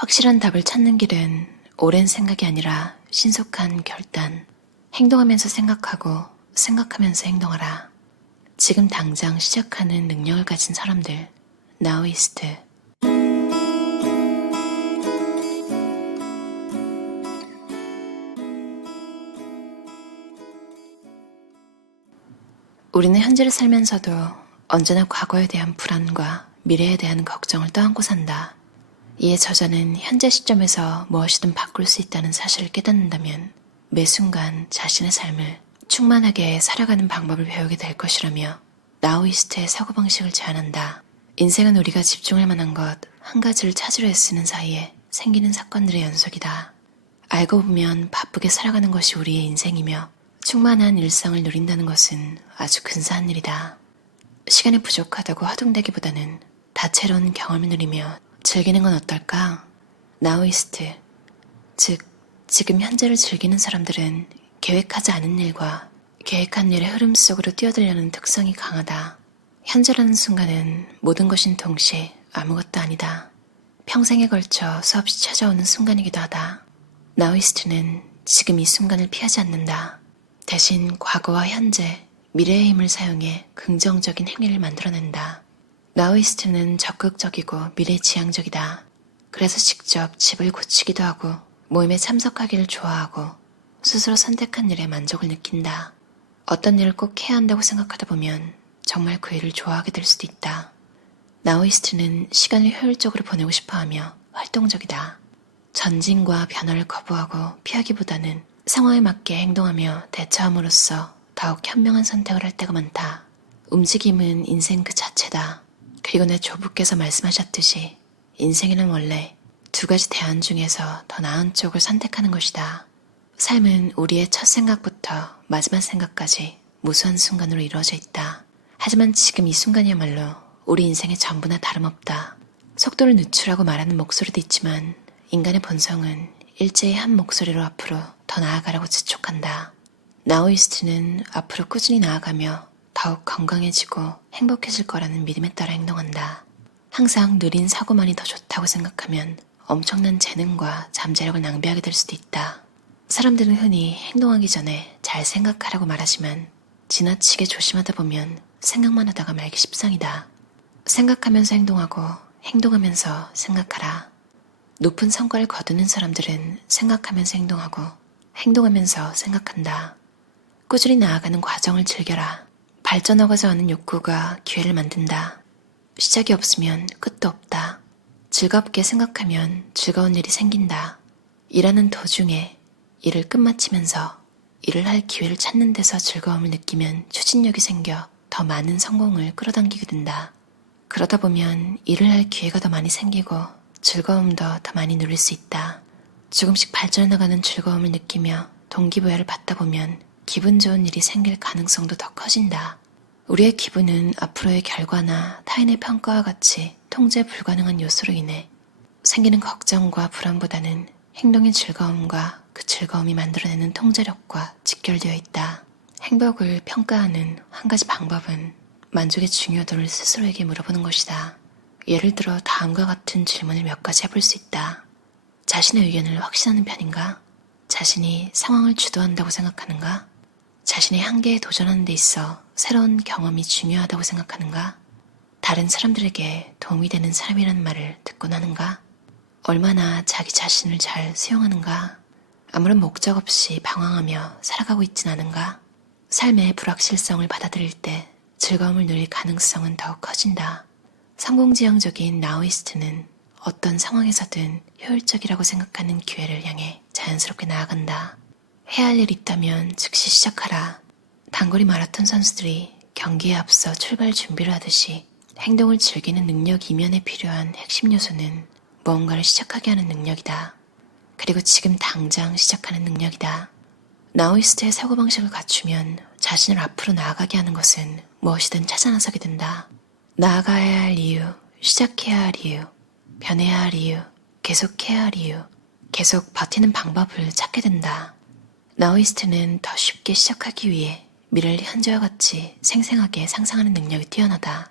확실한 답을 찾는 길은 오랜 생각이 아니라 신속한 결단. 행동하면서 생각하고 생각하면서 행동하라. 지금 당장 시작하는 능력을 가진 사람들. 나우이스트. 우리는 현재를 살면서도 언제나 과거에 대한 불안과 미래에 대한 걱정을 떠안고 산다. 이에 저자는 현재 시점에서 무엇이든 바꿀 수 있다는 사실을 깨닫는다면 매 순간 자신의 삶을 충만하게 살아가는 방법을 배우게 될 것이라며 나우이스트의 사고방식을 제안한다. 인생은 우리가 집중할 만한 것 한 가지를 찾으려 애쓰는 사이에 생기는 사건들의 연속이다. 알고 보면 바쁘게 살아가는 것이 우리의 인생이며 충만한 일상을 누린다는 것은 아주 근사한 일이다. 시간이 부족하다고 허둥대기보다는 다채로운 경험을 누리며 즐기는 건 어떨까? 나우이스트, 즉 지금 현재를 즐기는 사람들은 계획하지 않은 일과 계획한 일의 흐름 속으로 뛰어들려는 특성이 강하다. 현재라는 순간은 모든 것인 동시에 아무것도 아니다. 평생에 걸쳐 수없이 찾아오는 순간이기도 하다. 나우이스트는 지금 이 순간을 피하지 않는다. 대신 과거와 현재, 미래의 힘을 사용해 긍정적인 행위를 만들어낸다. 나우이스트는 적극적이고 미래지향적이다. 그래서 직접 집을 고치기도 하고 모임에 참석하기를 좋아하고 스스로 선택한 일에 만족을 느낀다. 어떤 일을 꼭 해야 한다고 생각하다 보면 정말 그 일을 좋아하게 될 수도 있다. 나우이스트는 시간을 효율적으로 보내고 싶어하며 활동적이다. 전진과 변화를 거부하고 피하기보다는 상황에 맞게 행동하며 대처함으로써 더욱 현명한 선택을 할 때가 많다. 움직임은 인생 그 자체다. 그리고 내 조부께서 말씀하셨듯이 인생에는 원래 두 가지 대안 중에서 더 나은 쪽을 선택하는 것이다. 삶은 우리의 첫 생각부터 마지막 생각까지 무수한 순간으로 이루어져 있다. 하지만 지금 이 순간이야말로 우리 인생의 전부나 다름없다. 속도를 늦추라고 말하는 목소리도 있지만 인간의 본성은 일제히 한 목소리로 앞으로 더 나아가라고 지촉한다. 나우이스트는 앞으로 꾸준히 나아가며 더욱 건강해지고 행복해질 거라는 믿음에 따라 행동한다. 항상 느린 사고만이 더 좋다고 생각하면 엄청난 재능과 잠재력을 낭비하게 될 수도 있다. 사람들은 흔히 행동하기 전에 잘 생각하라고 말하지만 지나치게 조심하다 보면 생각만 하다가 말기 십상이다. 생각하면서 행동하고 행동하면서 생각하라. 높은 성과를 거두는 사람들은 생각하면서 행동하고 행동하면서 생각한다. 꾸준히 나아가는 과정을 즐겨라. 발전하고자 하는 욕구가 기회를 만든다. 시작이 없으면 끝도 없다. 즐겁게 생각하면 즐거운 일이 생긴다. 일하는 도중에 일을 끝마치면서 일을 할 기회를 찾는 데서 즐거움을 느끼면 추진력이 생겨 더 많은 성공을 끌어당기게 된다. 그러다 보면 일을 할 기회가 더 많이 생기고 즐거움도 더 많이 누릴 수 있다. 조금씩 발전해나가는 즐거움을 느끼며 동기부여를 받다 보면 기분 좋은 일이 생길 가능성도 더 커진다. 우리의 기분은 앞으로의 결과나 타인의 평가와 같이 통제 불가능한 요소로 인해 생기는 걱정과 불안보다는 행동의 즐거움과 그 즐거움이 만들어내는 통제력과 직결되어 있다. 행복을 평가하는 한 가지 방법은 만족의 중요도를 스스로에게 물어보는 것이다. 예를 들어 다음과 같은 질문을 몇 가지 해볼 수 있다. 자신의 의견을 확신하는 편인가? 자신이 상황을 주도한다고 생각하는가? 자신의 한계에 도전하는 데 있어 새로운 경험이 중요하다고 생각하는가? 다른 사람들에게 도움이 되는 사람이라는 말을 듣곤 하는가? 얼마나 자기 자신을 잘 수용하는가? 아무런 목적 없이 방황하며 살아가고 있진 않은가? 삶의 불확실성을 받아들일 때 즐거움을 누릴 가능성은 더욱 커진다. 성공지향적인 나우이스트는 어떤 상황에서든 효율적이라고 생각하는 기회를 향해 자연스럽게 나아간다. 해야 할 일이 있다면 즉시 시작하라. 단거리 마라톤 선수들이 경기에 앞서 출발 준비를 하듯이 행동을 즐기는 능력 이면에 필요한 핵심 요소는 무언가를 시작하게 하는 능력이다. 그리고 지금 당장 시작하는 능력이다. 나우이스트의 사고방식을 갖추면 자신을 앞으로 나아가게 하는 것은 무엇이든 찾아 나서게 된다. 나아가야 할 이유, 시작해야 할 이유, 변해야 할 이유, 계속해야 할 이유, 계속 버티는 방법을 찾게 된다. 나우이스트는 더 쉽게 시작하기 위해 미래를 현재와 같이 생생하게 상상하는 능력이 뛰어나다.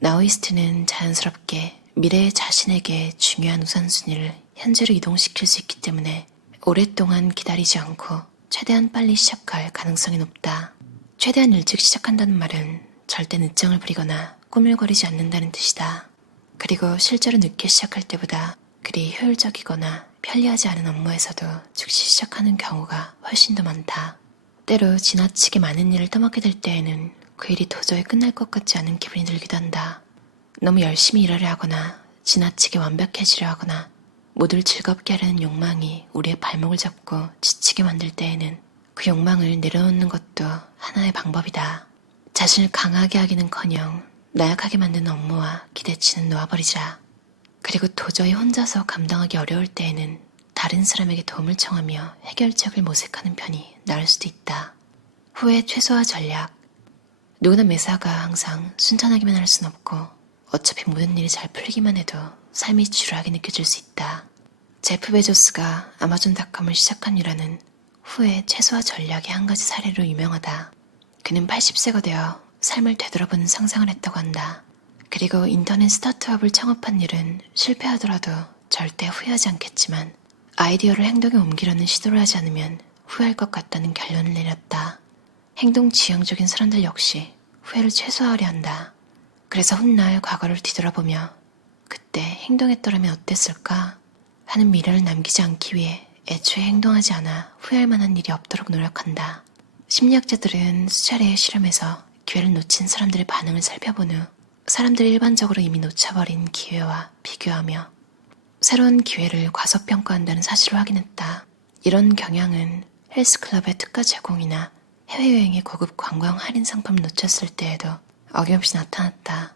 나우이스트는 자연스럽게 미래의 자신에게 중요한 우선순위를 현재로 이동시킬 수 있기 때문에 오랫동안 기다리지 않고 최대한 빨리 시작할 가능성이 높다. 최대한 일찍 시작한다는 말은 절대 늦장을 부리거나 꾸물거리지 않는다는 뜻이다. 그리고 실제로 늦게 시작할 때보다 그리 효율적이거나 편리하지 않은 업무에서도 즉시 시작하는 경우가 훨씬 더 많다. 때로 지나치게 많은 일을 떠맡게 될 때에는 그 일이 도저히 끝날 것 같지 않은 기분이 들기도 한다. 너무 열심히 일하려 하거나 지나치게 완벽해지려 하거나 모두를 즐겁게 하려는 욕망이 우리의 발목을 잡고 지치게 만들 때에는 그 욕망을 내려놓는 것도 하나의 방법이다. 자신을 강하게 하기는커녕 나약하게 만드는 업무와 기대치는 놓아버리자. 그리고 도저히 혼자서 감당하기 어려울 때에는 다른 사람에게 도움을 청하며 해결책을 모색하는 편이 나을 수도 있다. 후회 최소화 전략. 누구나 매사가 항상 순탄하기만 할 순 없고 어차피 모든 일이 잘 풀리기만 해도 삶이 지루하게 느껴질 수 있다. 제프 베조스가 아마존닷컴을 시작한 이유라는 후회 최소화 전략의 한 가지 사례로 유명하다. 그는 80세가 되어 삶을 되돌아보는 상상을 했다고 한다. 그리고 인터넷 스타트업을 창업한 일은 실패하더라도 절대 후회하지 않겠지만 아이디어를 행동에 옮기려는 시도를 하지 않으면 후회할 것 같다는 결론을 내렸다. 행동 지향적인 사람들 역시 후회를 최소화하려 한다. 그래서 훗날 과거를 뒤돌아보며 그때 행동했더라면 어땠을까 하는 미래를 남기지 않기 위해 애초에 행동하지 않아 후회할 만한 일이 없도록 노력한다. 심리학자들은 수차례의 실험에서 기회를 놓친 사람들의 반응을 살펴본 후 사람들이 일반적으로 이미 놓쳐버린 기회와 비교하며 새로운 기회를 과소평가한다는 사실을 확인했다. 이런 경향은 헬스클럽의 특가 제공이나 해외여행의 고급 관광 할인 상품을 놓쳤을 때에도 어김없이 나타났다.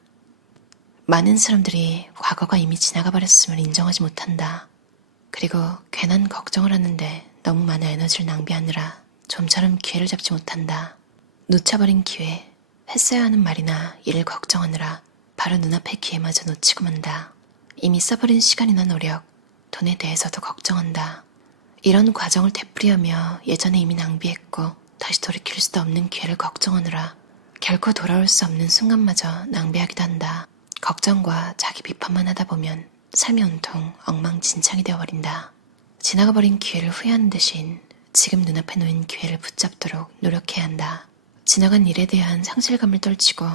많은 사람들이 과거가 이미 지나가 버렸음을 인정하지 못한다. 그리고 괜한 걱정을 하는데 너무 많은 에너지를 낭비하느라 좀처럼 기회를 잡지 못한다. 놓쳐버린 기회, 했어야 하는 말이나 일을 걱정하느라 바로 눈앞의 기회마저 놓치고 만다. 이미 써버린 시간이나 노력, 돈에 대해서도 걱정한다. 이런 과정을 되풀이하며 예전에 이미 낭비했고 다시 돌이킬 수도 없는 기회를 걱정하느라 결코 돌아올 수 없는 순간마저 낭비하기도 한다. 걱정과 자기 비판만 하다 보면 삶이 온통 엉망진창이 되어버린다. 지나가버린 기회를 후회하는 대신 지금 눈앞에 놓인 기회를 붙잡도록 노력해야 한다. 지나간 일에 대한 상실감을 떨치고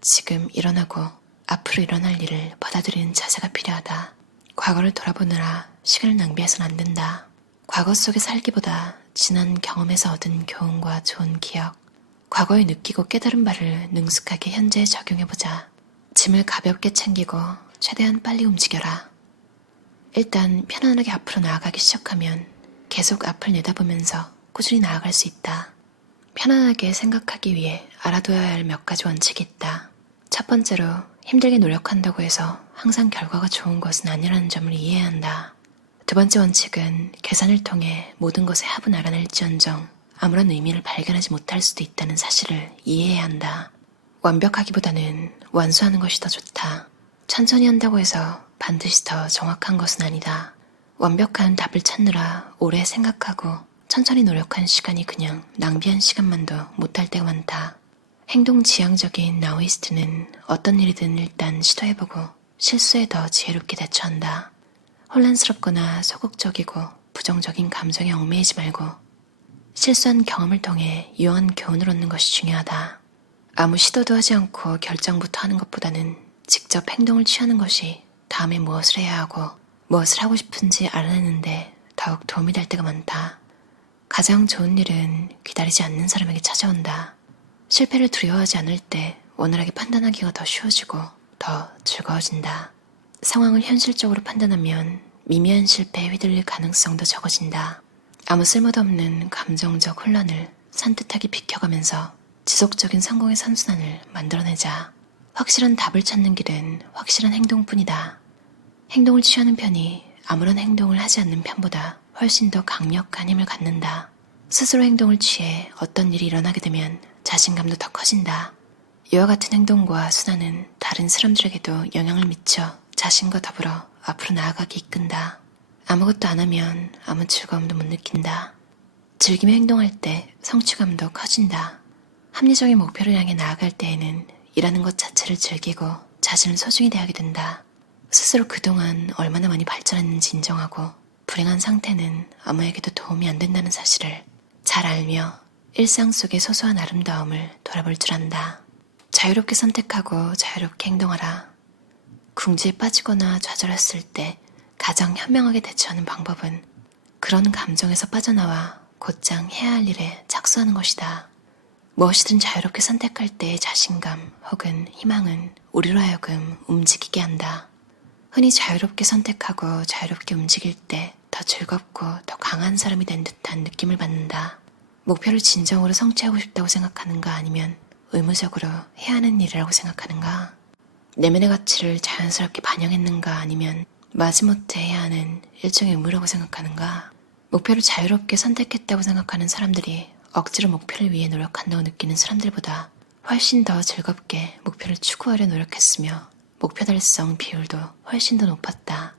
지금 일어나고 앞으로 일어날 일을 받아들이는 자세가 필요하다. 과거를 돌아보느라 시간을 낭비해서는 안 된다. 과거 속에 살기보다 지난 경험에서 얻은 교훈과 좋은 기억, 과거에 느끼고 깨달은 바를 능숙하게 현재에 적용해보자. 짐을 가볍게 챙기고 최대한 빨리 움직여라. 일단 편안하게 앞으로 나아가기 시작하면 계속 앞을 내다보면서 꾸준히 나아갈 수 있다. 편안하게 생각하기 위해 알아둬야 할 몇 가지 원칙이 있다. 첫 번째로 힘들게 노력한다고 해서 항상 결과가 좋은 것은 아니라는 점을 이해해야 한다. 두 번째 원칙은 계산을 통해 모든 것의 합은 알아낼지언정 아무런 의미를 발견하지 못할 수도 있다는 사실을 이해해야 한다. 완벽하기보다는 완수하는 것이 더 좋다. 천천히 한다고 해서 반드시 더 정확한 것은 아니다. 완벽한 답을 찾느라 오래 생각하고 천천히 노력한 시간이 그냥 낭비한 시간만도 못할 때가 많다. 행동 지향적인 나우이스트는 어떤 일이든 일단 시도해보고 실수에 더 지혜롭게 대처한다. 혼란스럽거나 소극적이고 부정적인 감정에 얽매이지 말고 실수한 경험을 통해 유용한 교훈을 얻는 것이 중요하다. 아무 시도도 하지 않고 결정부터 하는 것보다는 직접 행동을 취하는 것이 다음에 무엇을 해야 하고 무엇을 하고 싶은지 알아내는데 더욱 도움이 될 때가 많다. 가장 좋은 일은 기다리지 않는 사람에게 찾아온다. 실패를 두려워하지 않을 때 원활하게 판단하기가 더 쉬워지고 더 즐거워진다. 상황을 현실적으로 판단하면 미미한 실패에 휘둘릴 가능성도 적어진다. 아무 쓸모도 없는 감정적 혼란을 산뜻하게 비켜가면서 지속적인 성공의 선순환을 만들어내자. 확실한 답을 찾는 길은 확실한 행동뿐이다. 행동을 취하는 편이 아무런 행동을 하지 않는 편보다 훨씬 더 강력한 힘을 갖는다. 스스로 행동을 취해 어떤 일이 일어나게 되면 자신감도 더 커진다. 이와 같은 행동과 순환은 다른 사람들에게도 영향을 미쳐 자신과 더불어 앞으로 나아가기 이끈다. 아무것도 안 하면 아무 즐거움도 못 느낀다. 즐기며 행동할 때 성취감도 커진다. 합리적인 목표를 향해 나아갈 때에는 일하는 것 자체를 즐기고 자신을 소중히 대하게 된다. 스스로 그동안 얼마나 많이 발전했는지 인정하고 불행한 상태는 아무에게도 도움이 안 된다는 사실을 잘 알며 일상 속의 소소한 아름다움을 돌아볼 줄 안다. 자유롭게 선택하고 자유롭게 행동하라. 궁지에 빠지거나 좌절했을 때 가장 현명하게 대처하는 방법은 그런 감정에서 빠져나와 곧장 해야 할 일에 착수하는 것이다. 무엇이든 자유롭게 선택할 때의 자신감 혹은 희망은 우리로 하여금 움직이게 한다. 흔히 자유롭게 선택하고 자유롭게 움직일 때 더 즐겁고 더 강한 사람이 된 듯한 느낌을 받는다. 목표를 진정으로 성취하고 싶다고 생각하는가 아니면 의무적으로 해야 하는 일이라고 생각하는가? 내면의 가치를 자연스럽게 반영했는가 아니면 마지못해 해야 하는 일종의 의무라고 생각하는가? 목표를 자유롭게 선택했다고 생각하는 사람들이 억지로 목표를 위해 노력한다고 느끼는 사람들보다 훨씬 더 즐겁게 목표를 추구하려 노력했으며 목표 달성 비율도 훨씬 더 높았다.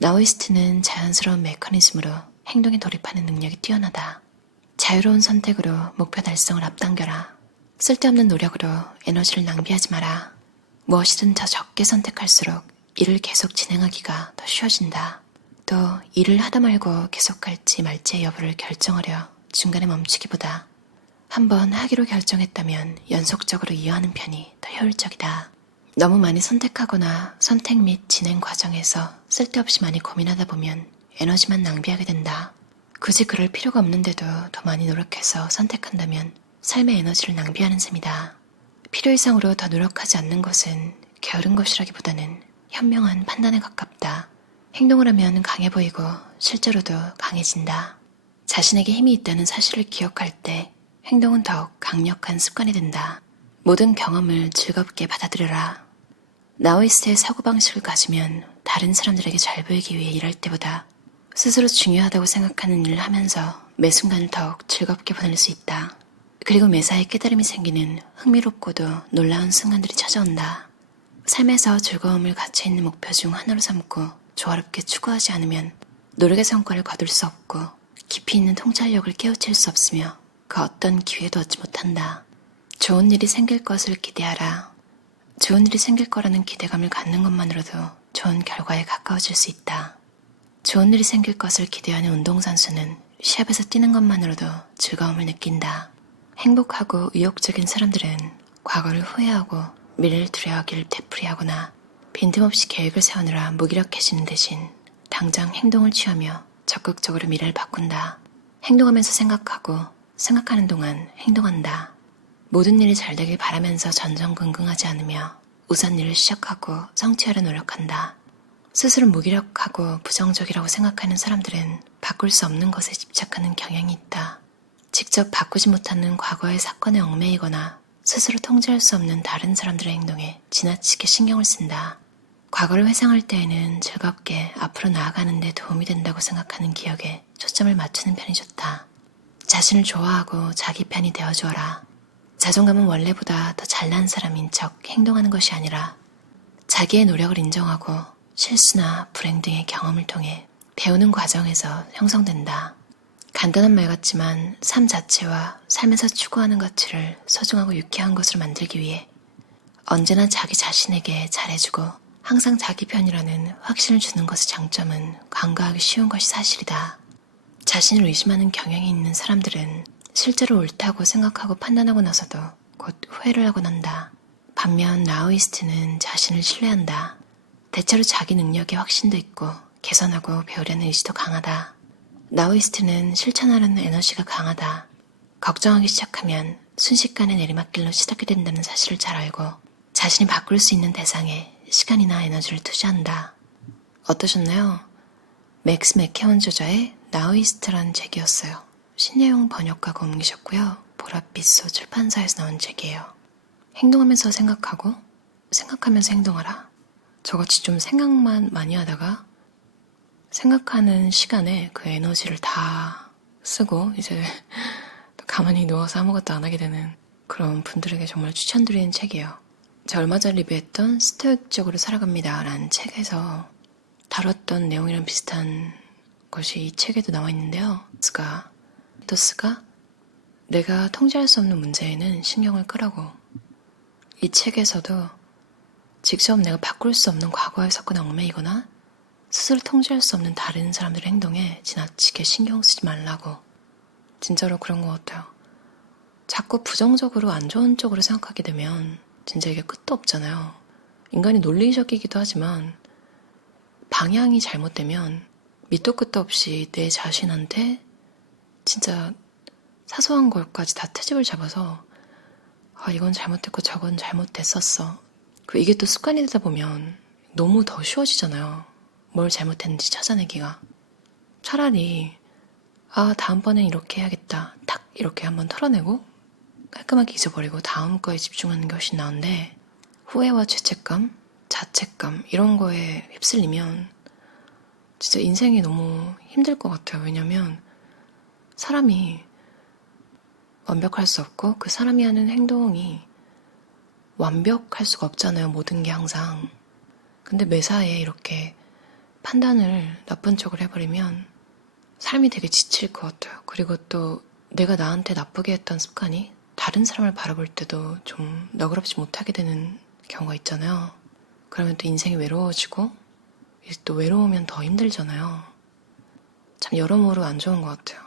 나우이스트는 자연스러운 메커니즘으로 행동에 돌입하는 능력이 뛰어나다. 자유로운 선택으로 목표 달성을 앞당겨라. 쓸데없는 노력으로 에너지를 낭비하지 마라. 무엇이든 더 적게 선택할수록 일을 계속 진행하기가 더 쉬워진다. 또 일을 하다 말고 계속할지 말지의 여부를 결정하려 중간에 멈추기보다 한번 하기로 결정했다면 연속적으로 이어하는 편이 더 효율적이다. 너무 많이 선택하거나 선택 및 진행 과정에서 쓸데없이 많이 고민하다 보면 에너지만 낭비하게 된다. 굳이 그럴 필요가 없는데도 더 많이 노력해서 선택한다면 삶의 에너지를 낭비하는 셈이다. 필요 이상으로 더 노력하지 않는 것은 게으른 것이라기보다는 현명한 판단에 가깝다. 행동을 하면 강해 보이고 실제로도 강해진다. 자신에게 힘이 있다는 사실을 기억할 때 행동은 더욱 강력한 습관이 된다. 모든 경험을 즐겁게 받아들여라. 나우이스트의 사고방식을 가지면 다른 사람들에게 잘 보이기 위해 일할 때보다 스스로 중요하다고 생각하는 일을 하면서 매 순간을 더욱 즐겁게 보낼 수 있다. 그리고 매사에 깨달음이 생기는 흥미롭고도 놀라운 순간들이 찾아온다. 삶에서 즐거움을 갇혀있는 목표 중 하나로 삼고 조화롭게 추구하지 않으면 노력의 성과를 거둘 수 없고 깊이 있는 통찰력을 깨우칠 수 없으며 그 어떤 기회도 얻지 못한다. 좋은 일이 생길 것을 기대하라. 좋은 일이 생길 거라는 기대감을 갖는 것만으로도 좋은 결과에 가까워질 수 있다. 좋은 일이 생길 것을 기대하는 운동선수는 시합에서 뛰는 것만으로도 즐거움을 느낀다. 행복하고 의욕적인 사람들은 과거를 후회하고 미래를 두려워하기를 되풀이하거나 빈틈없이 계획을 세우느라 무기력해지는 대신 당장 행동을 취하며 적극적으로 미래를 바꾼다. 행동하면서 생각하고 생각하는 동안 행동한다. 모든 일이 잘 되길 바라면서 전전긍긍하지 않으며 우선 일을 시작하고 성취하려 노력한다. 스스로 무기력하고 부정적이라고 생각하는 사람들은 바꿀 수 없는 것에 집착하는 경향이 있다. 직접 바꾸지 못하는 과거의 사건에 얽매이거나 스스로 통제할 수 없는 다른 사람들의 행동에 지나치게 신경을 쓴다. 과거를 회상할 때에는 즐겁게 앞으로 나아가는 데 도움이 된다고 생각하는 기억에 초점을 맞추는 편이 좋다. 자신을 좋아하고 자기 편이 되어주어라. 자존감은 원래보다 더 잘난 사람인 척 행동하는 것이 아니라 자기의 노력을 인정하고 실수나 불행 등의 경험을 통해 배우는 과정에서 형성된다. 간단한 말 같지만 삶 자체와 삶에서 추구하는 가치를 소중하고 유쾌한 것으로 만들기 위해 언제나 자기 자신에게 잘해주고 항상 자기 편이라는 확신을 주는 것의 장점은 간과하기 쉬운 것이 사실이다. 자신을 의심하는 경향이 있는 사람들은 실제로 옳다고 생각하고 판단하고 나서도 곧 후회를 하곤 한다. 반면 나우이스트는 자신을 신뢰한다. 대체로 자기 능력에 확신도 있고 개선하고 배우려는 의지도 강하다. 나우이스트는 실천하려는 에너지가 강하다. 걱정하기 시작하면 순식간에 내리막길로 시작이 된다는 사실을 잘 알고 자신이 바꿀 수 있는 대상에 시간이나 에너지를 투자한다. 어떠셨나요? 맥스 맥케온 저자의 나우이스트라는 책이었어요. 신예용 번역가가 옮기셨고요. 보랏빛소 출판사에서 나온 책이에요. 행동하면서 생각하고 생각하면서 행동하라. 저같이 좀 생각만 많이 하다가 생각하는 시간에 그 에너지를 다 쓰고 이제 가만히 누워서 아무것도 안 하게 되는 그런 분들에게 정말 추천드리는 책이에요. 제가 얼마 전 리뷰했던 스토익적으로 살아갑니다 라는 책에서 다뤘던 내용이랑 비슷한 것이 이 책에도 나와 있는데요. 토스가 내가 통제할 수 없는 문제에는 신경을 끄라고. 이 책에서도 직접 내가 바꿀 수 없는 과거에 섞거나 얽매이거나 스스로 통제할 수 없는 다른 사람들의 행동에 지나치게 신경 쓰지 말라고. 진짜로 그런 것 같아요. 자꾸 부정적으로 안 좋은 쪽으로 생각하게 되면 진짜 이게 끝도 없잖아요. 인간이 논리적이기도 하지만 방향이 잘못되면 밑도 끝도 없이 내 자신한테 진짜 사소한 것까지 다 트집을 잡아서 이건 잘못됐고 저건 잘못됐었어. 그리고 이게 또 습관이 되다 보면 너무 더 쉬워지잖아요. 뭘 잘못했는지 찾아내기가. 차라리 다음번엔 이렇게 해야겠다. 탁 이렇게 한번 털어내고 깔끔하게 잊어버리고 다음 거에 집중하는 게 훨씬 나은데 후회와 죄책감, 자책감 이런 거에 휩쓸리면 진짜 인생이 너무 힘들 것 같아요. 왜냐면 사람이 완벽할 수 없고 그 사람이 하는 행동이 완벽할 수가 없잖아요. 모든 게 항상. 근데 매사에 이렇게 판단을 나쁜 쪽으로 해버리면 삶이 되게 지칠 것 같아요. 그리고 또 내가 나한테 나쁘게 했던 습관이 다른 사람을 바라볼 때도 좀 너그럽지 못하게 되는 경우가 있잖아요. 그러면 또 인생이 외로워지고 또 외로우면 더 힘들잖아요. 참 여러모로 안 좋은 것 같아요.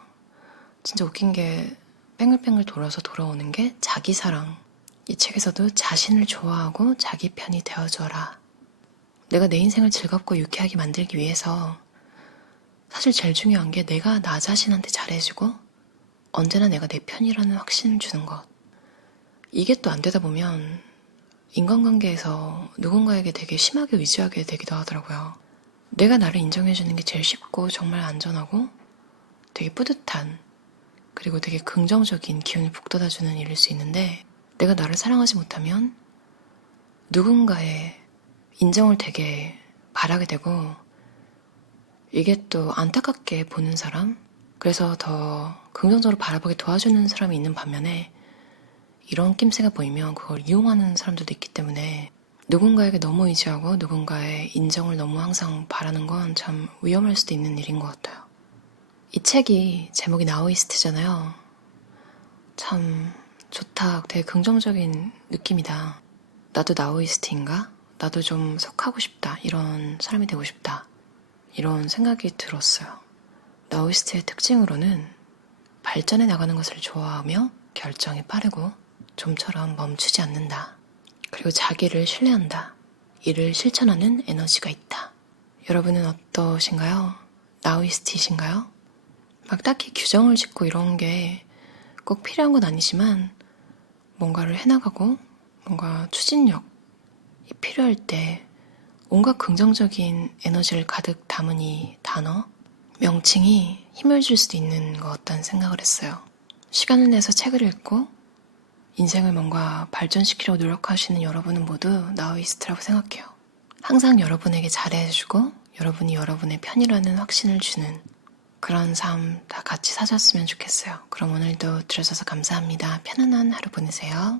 진짜 웃긴 게 뺑글뺑글 돌아서 돌아오는 게 자기 사랑. 이 책에서도 자신을 좋아하고 자기 편이 되어줘라. 내가 내 인생을 즐겁고 유쾌하게 만들기 위해서 사실 제일 중요한 게 내가 나 자신한테 잘해주고 언제나 내가 내 편이라는 확신을 주는 것. 이게 또 안 되다 보면 인간관계에서 누군가에게 되게 심하게 의지하게 되기도 하더라고요. 내가 나를 인정해주는 게 제일 쉽고 정말 안전하고 되게 뿌듯한 그리고 되게 긍정적인 기운을 북돋아주는 일일 수 있는데 내가 나를 사랑하지 못하면 누군가의 인정을 되게 바라게 되고 이게 또 안타깝게 보는 사람 그래서 더 긍정적으로 바라보게 도와주는 사람이 있는 반면에 이런 낌새가 보이면 그걸 이용하는 사람들도 있기 때문에 누군가에게 너무 의지하고 누군가의 인정을 너무 항상 바라는 건 참 위험할 수도 있는 일인 것 같아요. 이 책이 제목이 나우이스트잖아요. 참 좋다. 되게 긍정적인 느낌이다. 나도 나우이스트인가? 나도 좀 속하고 싶다. 이런 사람이 되고 싶다. 이런 생각이 들었어요. 나우이스트의 특징으로는 발전해 나가는 것을 좋아하며 결정이 빠르고 좀처럼 멈추지 않는다. 그리고 자기를 신뢰한다. 이를 실천하는 에너지가 있다. 여러분은 어떠신가요? 나우이스트이신가요? 막 딱히 규정을 짓고 이런 게 꼭 필요한 건 아니지만 뭔가를 해나가고 뭔가 추진력이 필요할 때 온갖 긍정적인 에너지를 가득 담은 이 단어, 명칭이 힘을 줄 수도 있는 것 같다는 생각을 했어요. 시간을 내서 책을 읽고 인생을 뭔가 발전시키려고 노력하시는 여러분은 모두 나우이스트라고 생각해요. 항상 여러분에게 잘해주고 여러분이 여러분의 편이라는 확신을 주는 그런 삶 다 같이 사셨으면 좋겠어요. 그럼 오늘도 들어줘서 감사합니다. 편안한 하루 보내세요.